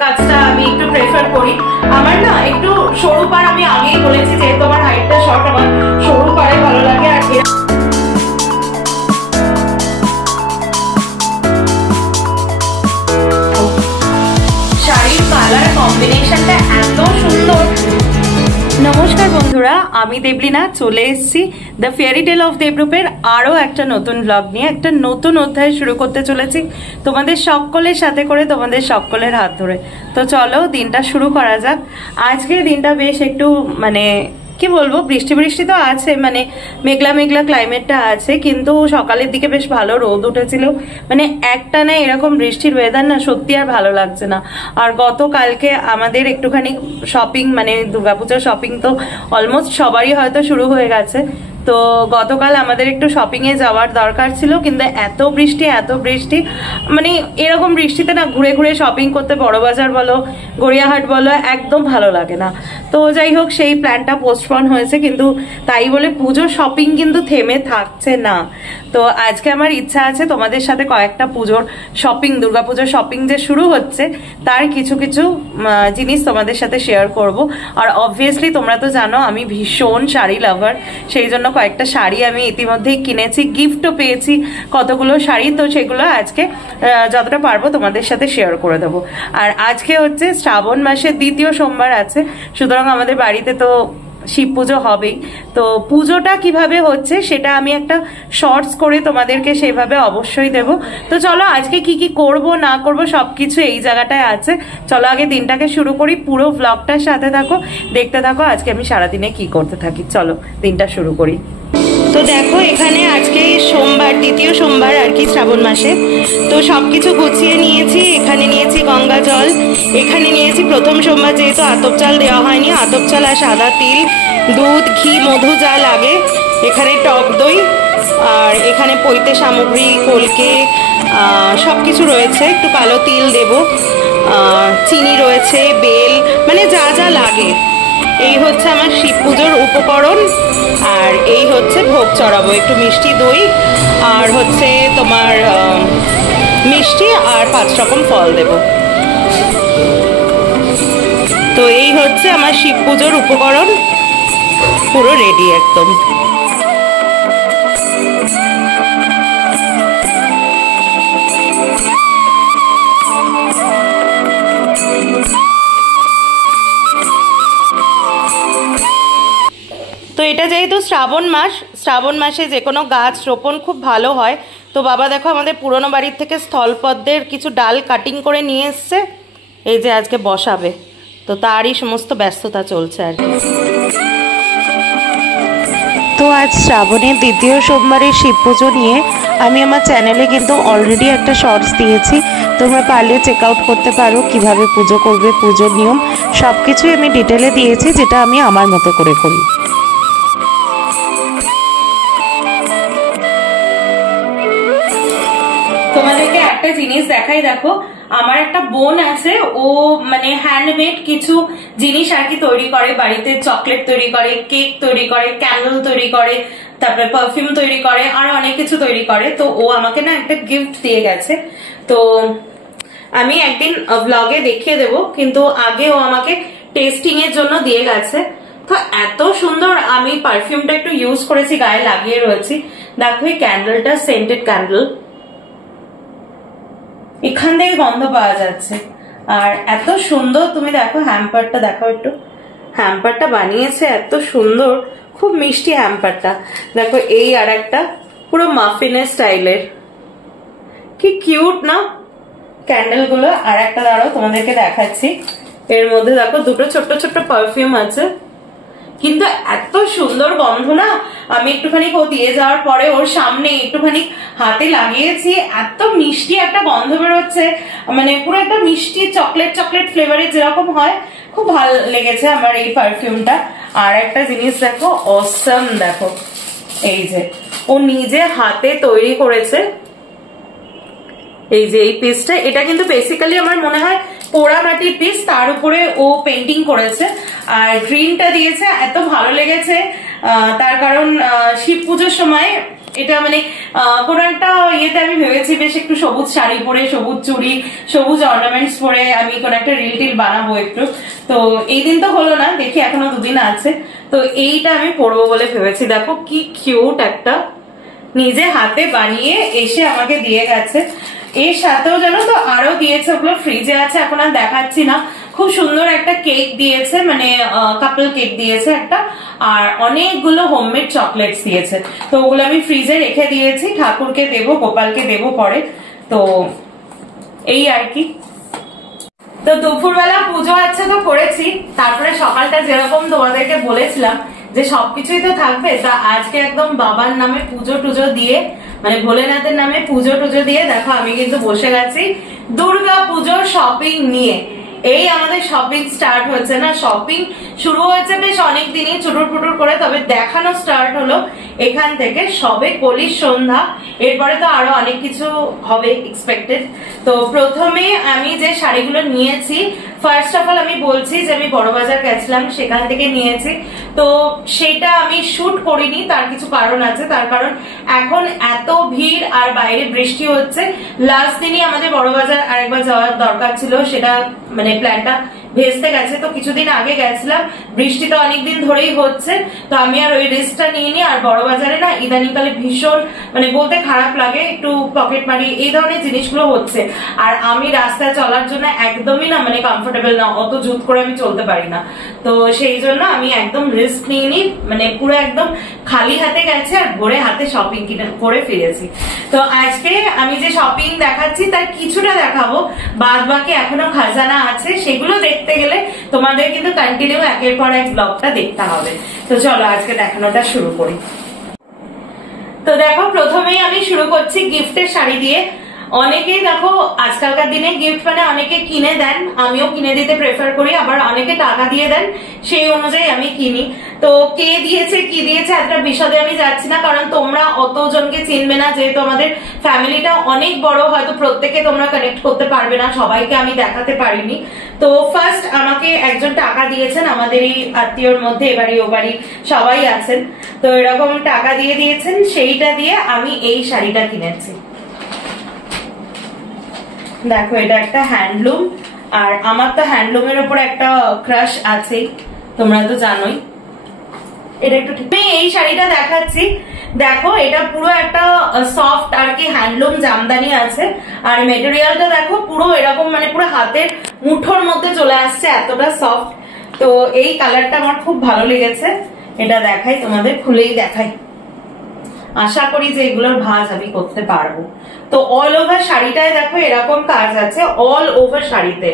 কাজটা আমি একটু প্রেফার করি। আমার না একটু সরু পাড়, আমি আগেই বলেছি যেহেতু আমার হাইটটা শর্ট, আমার সরু পাড়ে ভালো লাগে। আর শাড়ির কালার কম্বিনেশনটা এত সুন্দর। নমস্কার বন্ধুরা, আমি দেবলীনা চলে এসেছি দ্য ফেয়ারি টেল অফ দেবরূপের আরো একটা নতুন ব্লগ নিয়ে। একটা নতুন অধ্যায় শুরু করতে চলেছি তোমাদের সকলের সাথে করে, তোমাদের সকলের হাত ধরে। তো চলো দিনটা শুরু করা যাক। আজকে দিনটা বেশ একটু মানে কি বলবো, বৃষ্টি বৃষ্টি তো আছে, মানে মেঘলা মেঘলা ক্লাইমেটটা আছে, কিন্তু সকালের দিকে বেশ ভালো রোদ উঠেছিল। মানে একটানা এরকম বৃষ্টির ওয়েদার না সত্যি আর ভালো লাগছে না। আর গতকালকে আমাদের একটুখানি শপিং, মানে দুর্গাপূজার শপিং তো অলমোস্ট সবারই হয়তো শুরু হয়ে গেছে। তো গতকাল আমাদের একটু শপিং এ যাওয়ার দরকার ছিল, কিন্তু এত বৃষ্টি, মানে এরকম বৃষ্টিতে না ঘুরে ঘুরে শপিং করতে, বড়বাজার বলো গড়িয়াহাট বলো, একদম ভালো লাগে না। তো যাই হোক, সেই প্ল্যানটা পোস্টপন হয়েছে, কিন্তু তাই বলে পুজোর শপিং কিন্তু থেমে থাকছে না। তো আজকে আমার ইচ্ছা আছে তোমাদের সাথে কয়েকটা পুজোর শপিং, দুর্গাপুজোর শপিং যে শুরু হচ্ছে তার কিছু কিছু জিনিস তোমাদের সাথে শেয়ার করব। আর অবভিয়াসলি তোমরা তো জানো আমি ভীষণ শাড়ি লাভার, সেই জন্য কয়েকটা শাড়ি আমি ইতিমধ্যেই কিনেছি, গিফটও পেয়েছি কতগুলো শাড়ি। তো সেগুলো আজকে যতটা পারবো তোমাদের সাথে শেয়ার করে দেবো। আর আজকে হচ্ছে শ্রাবণ মাসের দ্বিতীয় সোমবার আছে, সুতরাং আমাদের বাড়িতে তো শিব পুজো হবেই। তো পুজোটা কিভাবে হচ্ছে সেটা আমি একটা শর্টস করে তোমাদেরকে সেভাবে অবশ্যই দেব। তো চলো আজকে কি কি করব না করব সবকিছু এই জায়গাটায় আছে। চলো আগে দিনটাকে শুরু করি, পুরো ব্লগটার সাথে থাকো, দেখতে থাকো আজকে আমি সারাদিনে কি করতে থাকি। চলো দিনটা শুরু করি। তো দেখো এখানে আজকে সোমবার, দ্বিতীয় সোমবার আর কি শ্রাবণ মাসে। তো সবকিছু গুছিয়ে নিয়েছি। এখানে নিয়েছি গঙ্গা জল, এখানে নিয়েছি প্রথম সোমবার যেহেতু আতপ চাল দেওয়া হয়নি, আতপ চাল আর সাদা তিল, দুধ, ঘি, মধু যা লাগে, এখানে টক দই, আর এখানে পৈতে সামগ্রী, কলকে সবকিছু রয়েছে। একটু কালো তিল দেব, চিনি রয়েছে, বেল, মানে যা যা লাগে। এই হচ্ছে আমার শিব পুজোর উপকরণ। আর এই হচ্ছে ভোগ চড়াবো, একটু মিষ্টি দই আর হচ্ছে তোমার মিষ্টি আর 5 রকম ফল দেব। তো এই হচ্ছে আমার শিব পুজোর উপকরণ, পুরো রেডি একদম। তো এটা যেহেতু শ্রাবণ মাস, শ্রাবণ মাসে যে কোনো গাছ রোপণ খুব ভালো হয়। তো বাবা দেখো আমাদের পুরনো বাড়ির থেকে স্থলপদ্মের কিছু ডাল কাটিং করে নিয়ে এসছে, এই যে আজকে বসাবে। তো তারই সমস্ত ব্যস্ততা চলছে আর কি। তো আজ শ্রাবণের দ্বিতীয় সোমবারের শিব পুজো নিয়ে আমি আমার চ্যানেলে কিন্তু অলরেডি একটা শর্টস দিয়েছি, তোমরা পারলে চেক আউট করতে পারো। কিভাবে পুজো করবে, পুজোর নিয়ম সব কিছুই আমি ডিটেলে দিয়েছি, যেটা আমি আমার মতো করে করি। তোমাদেরকে একটা জিনিস দেখাই, দেখো আমার একটা বোন আছে, ও মানে হ্যান্ডমেড কিছু জিনিস আর কি তৈরি করে বাড়িতে। চকলেট তৈরি করে, কেক তৈরি করে, ক্যান্ডেল তৈরি করে, তারপরে পারফিউম তৈরি করে, আর অনেক কিছু তৈরি করে। তো ও আমাকে না একটা গিফট দিয়ে গেছে, তো আমি একদিন ব্লগে দেখিয়ে দেব, কিন্তু আগে ও আমাকে টেস্টিং এর জন্য দিয়ে গেছে। তো এত সুন্দর, আমি পারফিউমটা একটু ইউজ করেছি, গায়ে লাগিয়ে রয়েছি। দেখো এই ক্যান্ডেলটা সেন্টেড ক্যান্ডেল, এখান থেকে গন্ধ পাওয়া যাচ্ছে। আর এত সুন্দর, তুমি দেখো হ্যাম্পারটা দেখো একটু, হ্যাম্পারটা বানিয়েছে এত সুন্দর, খুব মিষ্টি হ্যাম্পারটা। দেখো এই আর একটা পুরো মাফিনের স্টাইলের, কি কিউট না ক্যান্ডেল গুলো। আর একটা দাঁড়াও তোমাদেরকে দেখাচ্ছি, এর মধ্যে দেখো দুটো ছোট্ট ছোট্ট পারফিউম আছে, কিন্তু এত সুন্দর গন্ধ না। আমি একটুখানি ও দিয়ে যাওয়ার পরে ওর সামনে একটুখানি হাতে লাগিয়েছি, এত মিষ্টি একটা গন্ধ বেরোচ্ছে, মানে পুরো একটা মিষ্টি চকলেট চকলেট ফ্লেভারের যেরকম হয়, খুব ভালো লেগেছে আমার এই পারফিউমটা। আর একটা জিনিস দেখো, অসম, দেখো এই যে ও নিজে হাতে তৈরি করেছে, এই যে এই পিসটা, এটা কিন্তু বেসিক্যালি আমার মনে হয় পোড়া মাটির পিস, তার উপরে ও পেন্টিং করেছে। আর গ্রিনটা দিয়েছে, এত ভালো লেগেছে, তার কারণ শিব পুজোর সময় এটা মানে কোনো একটা ইয়েতে আমি ভেবেছি বেশ একটু সবুজ শাড়ি পরে, সবুজ চুড়ি, সবুজ অর্নামেন্টস পরে আমি কোনো একটা রিল টিল বানাবো একটু। তো এই দিন তো হলো না, দেখি এখনো দুদিন আছে। তো এইটা আমি পরবো বলে ভেবেছি। দেখো কি কিউট একটা, নিজে হাতে বানিয়ে এসে আমাকে দিয়ে গেছে। এর সাথেও জানো তো আরো দিয়েছে, ওগুলো ফ্রিজে আছে এখন আর দেখাচ্ছি না। খুব সুন্দর একটা কেক দিয়েছে, মানে কাপল কেক দিয়েছে একটা, আর অনেকগুলো হোমমেড চকলেটস দিয়েছে। তো ওগুলো আমি ফ্রিজে রেখে দিয়েছি, ঠাকুরকে দেবো, গোপালকে দেবো পরে। তো এই আর কি। তো দুপুরবেলা পুজো আছে তো করেছি, তারপরে সকালটা যেরকম তোমাদেরকে বলেছিলাম যে সবকিছুই তো থাকবে, তা আজকে একদম বাবার নামে পুজো টুজো দিয়ে, মানে ভোলেনাথের নামে পুজো টুজো দিয়ে দেখো আমি কিন্তু বসে গেছি দুর্গা পুজোর শপিং নিয়ে। এই আমাদের শপিং স্টার্ট হচ্ছে না, শপিং শুরু হয়েছে বেশ অনেক দিনই চুটুর পুটুর করে, তবে দেখানো স্টার্ট হলো এখান থেকে সবে কলির সন্ধ্যা। এরপরে তো আরো অনেক কিছু হবে এক্সপেক্টেড। তো প্রথমে আমি যে শাড়িগুলো নিয়েছি, ফার্স্ট অফ অল আমি বলছি যে আমি বড়বাজার গেছিলাম, সেখান থেকে নিয়েছি। তো সেটা আমি শুট করিনি, তার কিছু কারণ আছে। তার কারণ এখন এত ভিড় আর বাইরে বৃষ্টি হচ্ছে, লাস্ট দিনই আমাদের বড়বাজার আরেকবার যাওয়ার দরকার ছিল, সেটা মানে প্ল্যানটা ভেস্তে গেছে। তো কিছুদিন আগে গেছিলাম, বৃষ্টিটা অনেকদিন ধরেই হচ্ছে, তো আমি আর ওই রিস্কটা নিইনি। আর বড়বাজারে না ইদানিংকালে ভীষণ মানে বলতে খারাপ লাগে, একটু পকেট মারি এই ধরনের জিনিসগুলো হচ্ছে। আর আমি রাস্তায় চলার জন্য একদমই না মানে কমফোর্টেবল না, অত জুত করে আমি চলতে পারি না। তো সেই জন্য আমি একদম রিস্ক নিইনি, মানে পুরো একদম খালি হাতে গেছে আর ভরে হাতে শপিং করে ফিরেছি। তো আজকে আমি যে শপিং দেখাচ্ছি তার কিছুটা দেখাবো, বাদ বাকি এখনো খাজানা আছে, সেগুলো দেখতে গেলে তোমাদের কিন্তু কন্টিনিউ একের পর এক ব্লগটা দেখতে হবে। তো চলো আজকে দেখানোটা শুরু করি। তো দেখো প্রথমেই আমি শুরু করছি গিফটের শাড়ি দিয়ে। অনেকেই দেখো আজকালকার দিনে গিফট মানে অনেকে কিনে দেন, আমিও কিনে দিতে প্রেফার করি, আবার অনেকে টাকা দিয়ে দেন, সেই অনুযায়ী আমি কিনি। তো কে দিয়েছে কি দিয়েছে একটা বিশদে আমি যাচ্ছি না, কারণ তোমরা অতজনকে চিনবে না, যেহেতু আমাদের ফ্যামিলিটা অনেক বড়, হয়তো প্রত্যেকে তোমরা কানেক্ট করতে পারবে না, সবাইকে আমি দেখাতে পারিনি। তো ফার্স্ট আমাকে একজন টাকা দিয়েছেন, আমাদের এই আত্মীয়র মধ্যে এবাড়ি ও বাড়ি সবাই আছেন, তো এরকম টাকা দিয়ে দিয়েছেন, সেইটা দিয়ে আমি এই শাড়িটা কিনেছি। দেখো এটা একটা হ্যান্ডলুম, আর আমার তো হ্যান্ডলুমের উপর একটা ক্রাশ আছেই, তোমরা তো জানোই। এটা একটু ঠিক এই শাড়িটা দেখাচ্ছি। দেখো এটা পুরো একটা সফট আর কি হ্যান্ডলুম জামদানি আছে, আর মেটেরিয়ালটা দেখো পুরো এরকম মানে পুরো হাতের মুঠোর মধ্যে চলে আসছে, এতটা সফট। তো এই কালারটা আমার খুব ভালো লেগেছে, এটা দেখাই তোমাদের, খুলেই দেখাই। আশা করি যে এগুলোর ভাঁজ আমি করতে পারবো। তো অল ওভার শাড়িটায় দেখো এরকম কাজ আছে, অল ওভার শাড়িতে।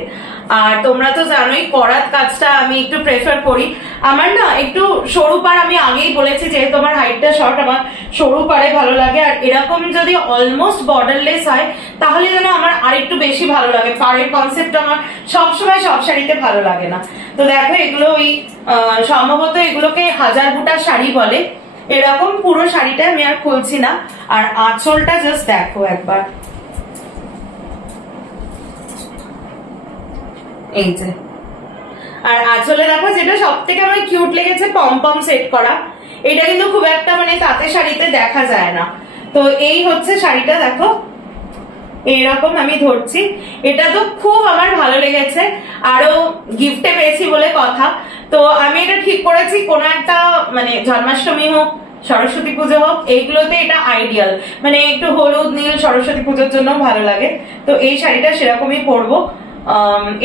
আর তোমরা তো জানোই করাত কাজটা আমি একটু প্রেফার করি, আমার না একটু সরু পাড়, আমি আগেই বলেছি যেহেতু আমার হাইটটা শর্ট, আমার সরু পাড়ে ভালো লাগে। আর এরকম যদি অলমোস্ট বর্ডারলেস হয় তাহলে যেন আমার আরেকটু বেশি ভালো লাগে। পাড়ের কনসেপ্ট আমার সবসময় সব শাড়িতে ভালো লাগে না। তো দেখো এগুলো ওই সম্ভবত এগুলোকে হাজার বুটার শাড়ি বলে। এরকম পুরো শাড়িটা আমি আর খুলছি না। আর আঁচলটা জাস্ট দেখো একবার, এই যে। আর আঁচলে দেখো যেটা সব থেকে আমার কিউট লেগেছে, পম সেট করা। এটা কিন্তু খুব একটা মানে তাঁতের শাড়িতে দেখা যায় না। তো এই হচ্ছে শাড়িটা, দেখো এইরকম আমি ধরছি। এটা তো খুব আমার ভালো লেগেছে, আরো গিফটে পেয়েছি বলে কথা। তো আমি এটা ঠিক করেছি কোনো একটা মানে জন্মাষ্টমী হোক, সরস্বতী পুজো হোক, এইগুলোতে এটা আইডিয়াল, মানে একটু হলুদ নীল সরস্বতী পুজোর জন্য ভালো লাগে। তো এই শাড়িটা সেরকমই পরবো।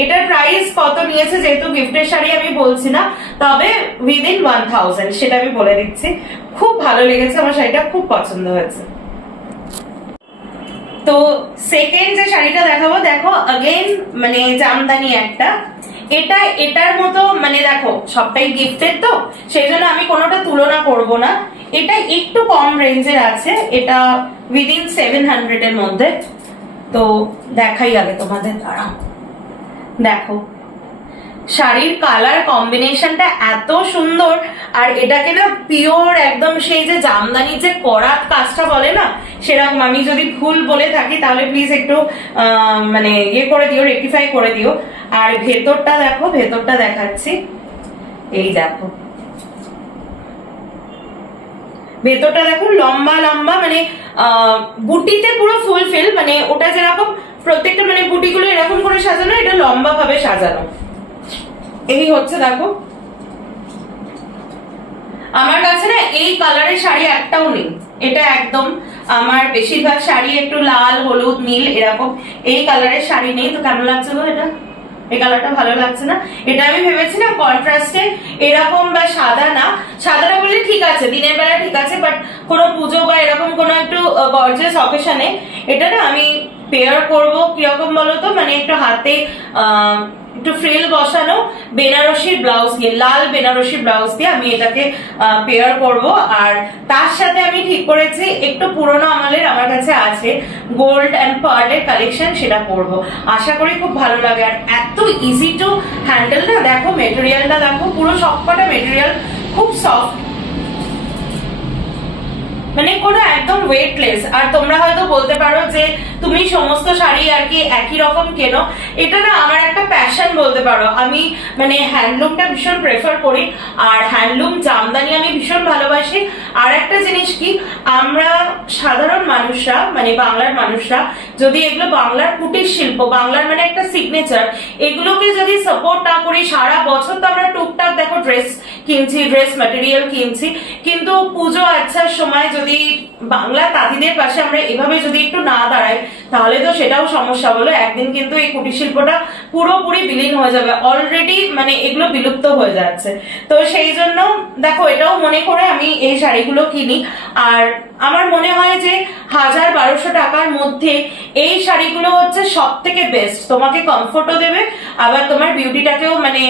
এটার প্রাইস কত নিয়েছে যেহেতু গিফটের শাড়ি আমি বলছি না, তবে উইদিন 1000 সেটা আমি বলে দিচ্ছি। খুব ভালো লেগেছে আমার শাড়িটা, খুব পছন্দ হয়েছে। তো সেকেন্ড যে শাড়িটা দেখাবো, দেখো अगेन মানে জামদানি একটা। এটা এটার মতো মানে দেখো সবটাই গিফটেড, তো সেই জন্য আমি কোনোটা তুলনা করব না। এটা একটু কম রেঞ্জের আছে, এটা উইদিন 700 এর মধ্যে। তো দেখাই আগে তোমাদের, দাঁড়াও। দেখো শাড়ির কালার কম্বিনেশনটা এত সুন্দর, আর এটাকে না পিওর একদম সেই যে জামদানি যে করাত কাজটা বলে না, সেরকম। আমি যদি ভুল বলে থাকি তাহলে প্লিজ একটু মানে ইয়ে করে দিও, রেকটিফাই করে দিও। আর ভেতরটা দেখো, ভেতরটা দেখাচ্ছি, এই দেখো। ভেতরটা দেখো লম্বা লম্বা, মানে বুটিতে পুরো ফুলফিল, মানে ওটা যেরকম প্রত্যেকটা মানে বুটিগুলো এরকম করে সাজানো, এটা লম্বা ভাবে সাজানো। এই হচ্ছে দেখো, আমার কাছে না এই কালারের শাড়ি একটাও নেই। এটা একদম আমার বেশিরভাগ শাড়ি একটু লাল, হলুদ, নীল এরকম, এই কালারের শাড়ি নেই। তো কেমন লাগছে গো এটা? এই কালারটা ভালো লাগছে না? এটা আমি ভেবেছিলাম কন্ট্রাস্টে এরকম বা সাদা না, সাদাটা বললে ঠিক আছে দিনের বেলা ঠিক আছে, বাট কোনো পুজো বা এরকম কোনো একটু গর্জিয়াস অকেশনে এটা না আমি পেয়ার করব কিরকম বলতো, মানে একটু হাতে একটু ফ্রিল বসানো বেনারসি ব্লাউজ দিয়ে, লাল বেনারসি ব্লাউজ দিয়ে আমি এটাকে পেয়ার করব। আর তার সাথে আমি ঠিক করেছি একটু পুরোনো আমলের আমার কাছে আছে গোল্ড এন্ড পার্লের কালেকশন, সেটা পরবো। আশা করি খুব ভালো লাগে। আর এত ইজি টু হ্যান্ডেল না, দেখো মেটেরিয়ালটা দেখো, পুরো সবকটা মেটেরিয়াল খুব সফট, মানে কোনো একদম ওয়েটলেস। আর তোমরা হয়তো বলতে পারো যে তুমি সমস্ত শাড়ি আর কি একই রকম কেনো, এটা না আমার একটা প্যাশন বলতে পারো। আমি মানে হ্যান্ডলুমটা ভীষণ প্রেফার করি, আর হ্যান্ডলুম জামদানি আমি ভীষণ ভালোবাসি। আর একটা জিনিস কি, আমরা সাধারণ মানুষরা মানে বাংলার মানুষরা যদি এগুলো বাংলার কুটির শিল্প, বাংলার মানে একটা সিগনেচার, এগুলোকে যদি সাপোর্ট না করি, সারা বছর তো আমরা টুকটাক দেখো ড্রেস কিনছি, ড্রেস ম্যাটেরিয়াল কিনছি, কিন্তু পুজো আচ্ছার সময় যদি বাংলা তাঁতিদের পাশে আমরা এভাবে যদি একটু না দাঁড়াই, তাহলে তো সেটাও সমস্যা। বলো একদিন কিন্তু এই কুটির শিল্পটা পুরোপুরি বিলীন হয়ে যাবে, অলরেডি মানে এগুলো বিলুপ্ত হয়ে যাচ্ছে। তো সেই জন্য দেখো এটাও মনে করে আমি এই শাড়িগুলো কিনি। আর আমার মনে হয় যে 1000-1200 টাকার মধ্যে এই শাড়িগুলো হচ্ছে সব থেকে বেস্ট, তোমাকে কমফোর্টও দেবে, আবার তোমার বিউটিটাকেও মানে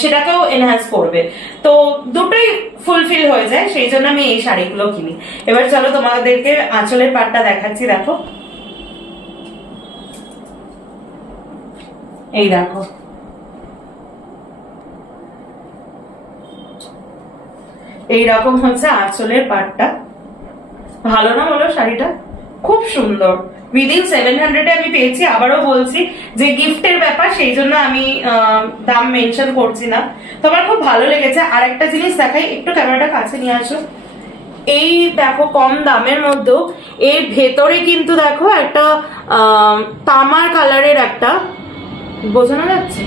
সেটাকেও এনহ্যান্স করবে। তো দুটোই ফুলফিল হয়ে যায়, সেই জন্য আমি এই শাড়িগুলো কিনি। এবার চলো তোমাদেরকে আঁচলের পাটটা দেখাচ্ছি। দেখো এই দেখো, এইরকম হচ্ছে আঁচলের পাটটা। ভালো না বলো শাড়িটা? খুব সুন্দর। উইদিন 700 আমি পেয়েছি। আবারও বলছি যে গিফটের ব্যাপার, সেই জন্য আমি দাম মেনশন করছি না। তো আমার খুব ভালো লেগেছে। আর একটা জিনিস দেখাই, একটু ক্যামেরাটা কাছে নিয়ে আসো। এই দেখো কম দামের মধ্যেও এর ভেতরে কিন্তু দেখো একটা তামার কালারের একটা, বোঝানো যাচ্ছে,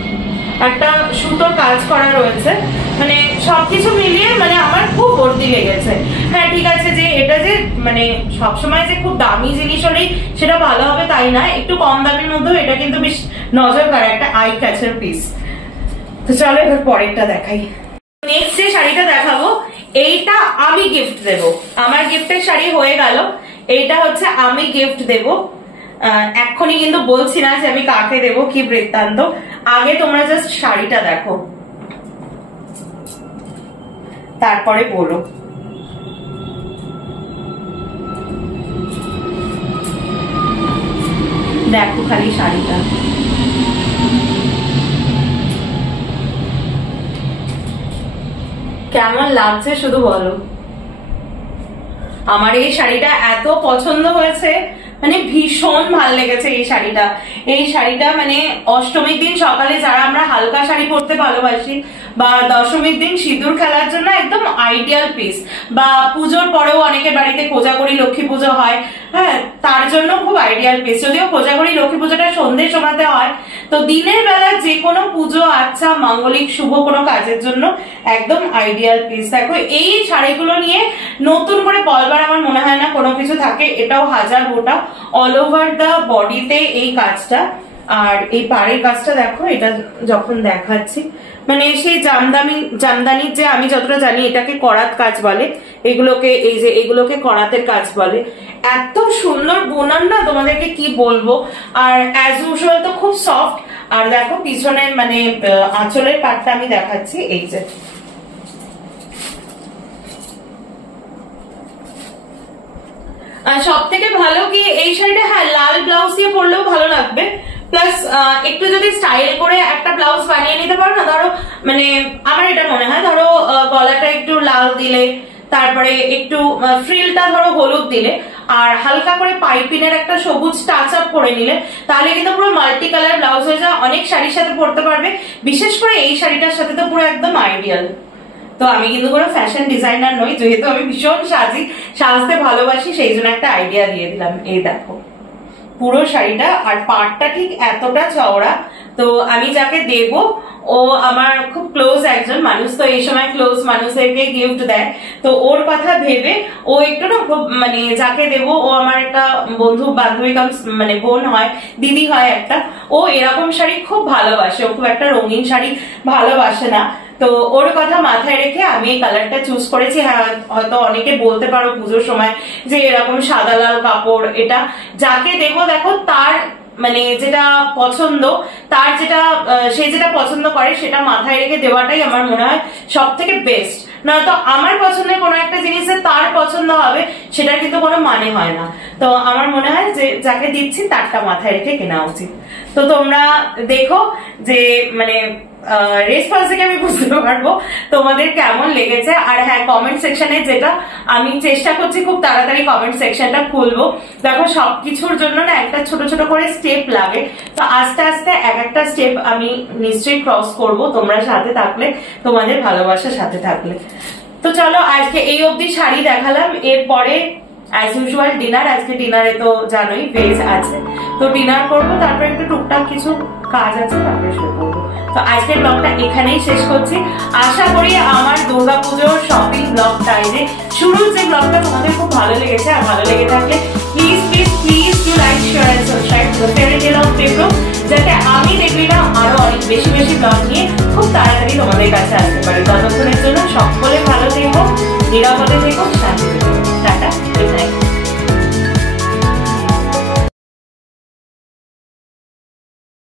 একটা সুতোর কাজ করা রয়েছে। মানে সবকিছু মিলিয়ে মানে আমার খুব ভর্তি লেগেছে। হ্যাঁ ঠিক আছে যে এটা যে মানে সবসময় যে খুব দামি জিনিস হলেই সেটা ভালো হবে তাই না, একটু কম দামের মধ্যেও এটা কিন্তু বেশ নজর কাড়া একটা আই ক্যাচার পিস। তো চলো এবার পরেরটা দেখাই। নেক্সট যে শাড়িটা দেখাবো এইটা আমি গিফট দেব। আমার গিফটের শাড়ি হয়ে গেল, এইটা হচ্ছে আমি গিফট দেব। এক্ষুনি কিন্তু বলছি না যে আমি কাকে দেব কি বৃত্তান্ত, আগে তোমরা জাস্ট শাড়িটা দেখো তারপরে বলো। দেখো খালি শাড়িটা কেমন লাগছে শুধু বলো। আমার এই শাড়িটা এত পছন্দ হয়েছে, মানে ভীষণ ভালো লেগেছে এই শাড়িটা। এই শাড়িটা মানে অষ্টমীর দিন সকালে যারা আমরা হালকা শাড়ি পরতে ভালোবাসি, বা দশমীর দিন সিঁদুর খেলার জন্য একদম আইডিয়াল পিস, বা পুজোর পরেও অনেকের বাড়িতে কোজাগরি লক্ষ্মী পুজো হয়, হ্যাঁ তার জন্য খুব আইডিয়াল পিস। যদিও কোজাগরি লক্ষ্মী পুজোটা সন্ধ্যের সময়তে হয়, তো দিনের বেলা যে কোনো পুজো আচ্ছা মাঙ্গলিক শুভ কোনো কাজের জন্য একদম আইডিয়াল পিস। দেখো এই শাড়িগুলো নিয়ে নতুন করে বলবার আমার মনে হয় না কোনো কিছু থাকে। এটাও 1000 গোটা, অল ওভার দা বডিতে এই কাজটা। আর এই পাড়ের কাজটা দেখো, এটা যখন দেখাচ্ছি মানে সেই জামদানির যে আমি যতটা জানি এটাকে করাত কাজ বলে, এগুলোকে এই যে এগুলোকে করাতের কাজ বলে। এত সুন্দর বুনন না তোমাদেরকে কি বলবো। আর অ্যাজ ইউজুয়াল তো খুব সফট। আর দেখো পিছনের মানে আঁচলের পাটটা আমি দেখাচ্ছি, এই যে সব থেকে ভালো কি এই শাড়িটা, হ্যাঁ লাল ব্লাউজ দিয়ে পরলেও ভালো লাগবে, প্লাস একটু যদি স্টাইল করে একটা ব্লাউজ বানিয়ে নিতে পারো না, ধরো মানে আমার এটা মনে হয় ধরো গলাটা একটু লাল দিলে, তারপরে একটু ফ্রিলটা ধরো হলুদ দিলে, আর হালকা করে পাইপিনের একটা সবুজ টাচ আপ করে নিলে, তাহলে কিন্তু পুরো মাল্টি কালার ব্লাউজ হয়ে যায়, অনেক শাড়ির সাথে পরতে পারবে। বিশেষ করে এই শাড়িটার সাথে তো পুরো একদম আইডিয়াল। তো আমি কিন্তু কোনো ফ্যাশন ডিজাইনার নই, যেহেতু আমি ভীষণ সাজতে ভালোবাসি, সেই জন্য একটা আইডিয়া দিয়ে দিলাম। এই দেখো পুরো শাড়িটা, আর পাড়টা ঠিক এতটা চওড়া। তো আমি যাকে দেব ও আমার খুব ক্লোজ একজন মানুষ, তো এই সময় ক্লোজ মানুষদেরকে গিফট দেয়, তো ওর কথা ভেবে ও একটু না খুব মানে যাকে দেব ও আমার একটা বন্ধু বান্ধবী মানে বোন হয়, দিদি হয় একটা, ও এরকম শাড়ি খুব ভালোবাসে, ও খুব একটা রঙিন শাড়ি ভালোবাসে না। তো ওর কথা মাথায় রেখে আমি এই কালারটা চুজ করেছি। হ্যাঁ, হয়তো অনেকে বলতে পারো পুজোর সময় যে এরকম সাদা লাল কাপড়, এটা যাকে দেবো দেখো তার মানে যেটা পছন্দ, তার যেটা সে যেটা পছন্দ করে সেটা মাথায় রেখে দেওয়াটাই আমার মনে হয় সব থেকে বেস্ট। নয়তো আমার পছন্দের কোনো একটা জিনিসে তার পছন্দ হবে, সেটার কিন্তু কোনো মানে হয় না। তো আমার মনে হয় যে যাকে দিচ্ছি তারটা মাথায় রেখে কেনা উচিত। তো তোমরা দেখো যে মানে রেসপন্স থেকে আমি বুঝতে পারবো তোমাদের কেমন লেগেছে। আর হ্যাঁ, কমেন্ট সেকশনে যেটা আমি চেষ্টা করছি খুব তাড়াতাড়ি কমেন্ট সেকশনটা খুলবো। দেখো সবকিছুর জন্য না একটা ছোট ছোট করে স্টেপ লাগে, তো আস্তে আস্তে এক একটা স্টেপ আমি নিশ্চয়ই ক্রস করব তোমরা সাথে থাকলে, তোমাদের ভালোবাসার সাথে থাকলে। তো চলো আজকে এই অবধি শাড়ি দেখালাম, এরপরে অ্যাজ ইউজুয়াল ডিনার। আজকে ডিনারে তো জানোই ভেজ আছে, তো ডিনার করবো, তারপর একটু টুকটাক কিছু কাজ আছে, তারপরে শুরু করবো। তো আজকের ব্লগটা এখানেই শেষ করছি। আশা করি আমার দুর্গাপুজোর শপিং ব্লগ টাইমে শুরুর যে ব্লগটা তোমাদের খুব ভালো লেগেছে, আর ভালো লেগে থাকলে please please please to like share and subscribe to fairy tale of Debrup, যাতে আমি দেবলীনা আরো অনেক বেশি বেশি ব্লগ নিয়ে খুব তাড়াতাড়ি তোমাদের কাছে